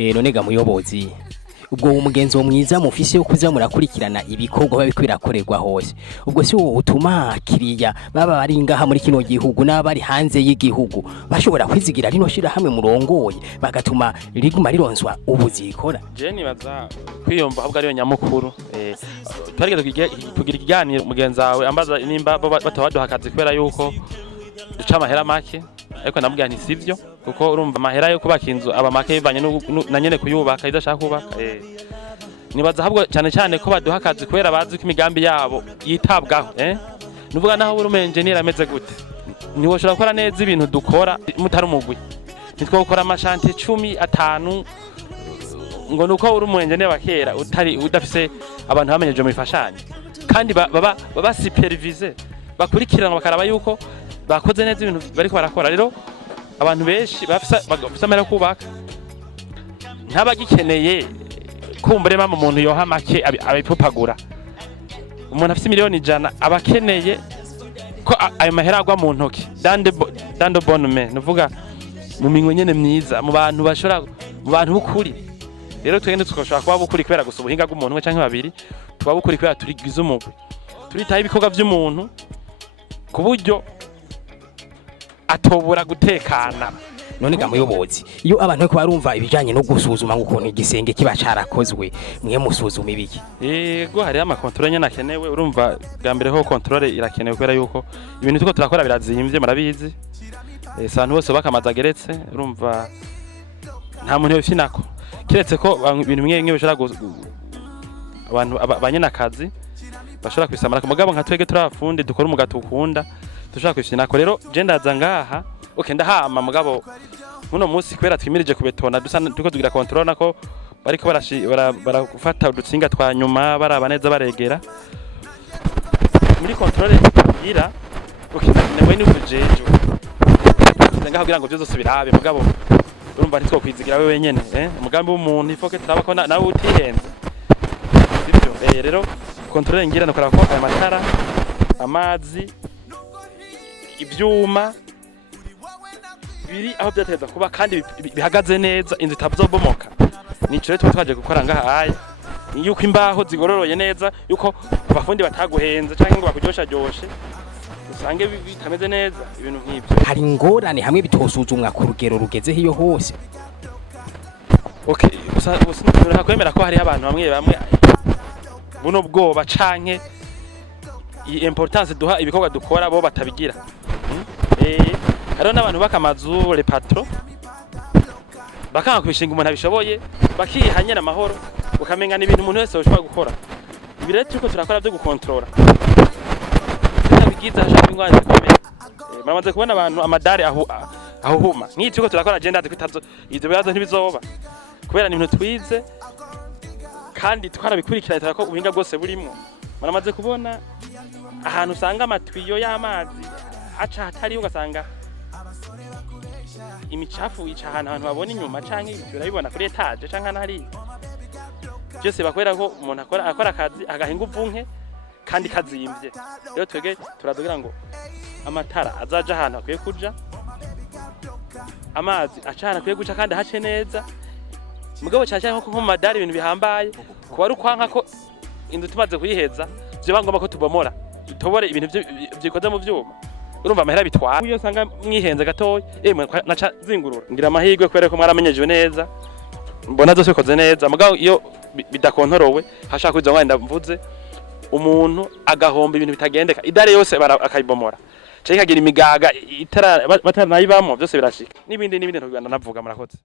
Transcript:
None ga muyobozi ubwo umugenzo mwiza mufise yo kuza murakurikirana ibikorwa babikwirakwererwa hose ubwo si wo utuma kiriya baba bari ngaha muri kino gihugu n'abari hanze y'igihugu bashobora kwizigira rino shira hamwe murongoye bagatuma riguma rironswa ubuzikora je nibaza kwiyomba ahubwo ariyo nyamukuru twarigeze kugira ikiganiro mugenzi wawe ambaza nimba batabaduha akazi kubera yuko duca amahera make ariko namubwira nti sivyo kuko urumva amahera yo kubaka inzu aba make bivanye na nyene kuyubaka idashaka kubaka nibaza ahubwo cyane ko baduha akazi kubera bazi ko imigambi yabo yitabwaho nuvuga naho uri umenjenera ameze gute niwo ushobora gukora neza ibintu dukora mutari umugwi nitwo gukora amashanti 15 ngo nuko uri umenjenera bakera udafise abantu bamenyeje mu ifashanye kandi baba supervise bakurikirana bakaraba yuko bakoze neza ibintu bariko barakora rero abantu benshi bafisa amera kubaka ntabagikeneye kumbure mama umuntu yoha make abipupagura umuntu afise miliyoni 100 abakeneye ko ayo mahera agwa mu ntoki dande bonne nuvuga mu minwe nyene myiza mu bantu bashora mu bantu bukuri rero twende tukoshaka kuba bukuri kubera gusa ubuhinga bw'umuntu canke babiri tuba bukuri kubera turigize umugwi turitaye ibikorwa by'umuntu ku buryo atobura gutekana. None ga muyobozi iyo abantu bariko barumva ibijanye no gusuzuma ngukuntu igisenge kiba carakozwe mwe musuzuma ibiki yego hari ama controle nyene akenewe urumva bwa mbere ho controle irakenewe kubera yuko ibintu tuko turakora birazimvye murabizi santu bose bakamaza geretse urumva nta muntu yofinako kiretse ko ibintu bimwe bishobora abantu abanyena akazi bashobora kwisamara ku mugabo nka twege turafundi dukora umugati ukunda dushaka kwifinako rero je ndaza ngaha ndahama mugabo muno munsi kwera twimirije kubetona duko tugira control nako bariko barafata udutsinga twa nyuma baraba neza baregera muri control ira newe ni kujejo ngaho kugira ngo byose birabe mugabo urumva ntitwo kwizigira wewe nyene umugambi w'umuntu ifoke turabako nawe utihenze sibyo rero control ngira nakora ko aya matara amazi ibyuma biri aho byateza kuba kandi bihagaze neza inzu itazobomoka nico rero twaje gukora ngaha aya yuko imbaho zigororoye neza yuko abafundi bataguhenze canke ngo bakuryosha joshe usange bitameze neza ibintu nk'ibyo hari ngorane hamwe bitosuzumwa ku rugero rugeze hiyo hose usanga kwemera ko hari abantu bamwe buno bwoba canke iyi importance duha ibikorwa dukora bo batabigira hariho n'abantu bakamazu le patron bakanga kubishinga umuntu abishoboye bakihanye n'amahoro ukamenya n'ibintu umuntu wese ushobora gukora ibiretse tuko turakora byo gukontrola tabigiza hashaka ingwanye zikomeye maramaze kubona abantu amadari aho huma nk'iki tuko turakora agenda twitazo ivyo bibazo ntibizoba kubera ni ibintu twize kandi twarabikurikirana tarako ubuhinga bwose burimo maramaze kubona ahantu usanga amatwiyo y'amazi aca hatari ugasanga imicafu ica ahantu babona inyuma canke urabibona kuri etage canke hari byose bakwera ko umuntu akora akazi agahinga uvunke kandi kazimvye rero twege turadugira ngo amatara azaja ahantu akwiye kuja amazi aca ahantu akwiye guca kandi hace neza mugabo cyane nko mu madari ibintu bihambaye kuba ari ukwanka ko inzu tumaze kuyiheza byo bangomba ko tubomora itobore ibintu byikoze mu vyuma urumva amahera bitwara iyo sanga mwihenze gatoya naca zingurura ngira amahirwe kwere ko mwaramenyeje neza mbona zose bikoze neza mugabo iyo bidakontorowe hashaka kuza ngwanda mvuze umuntu agahomba ibintu bitagendeka idare yose akayibomora cyo ikagira imigaga itara batanayibamo byose birashika n'ibindi ntubiganda navuga murakoze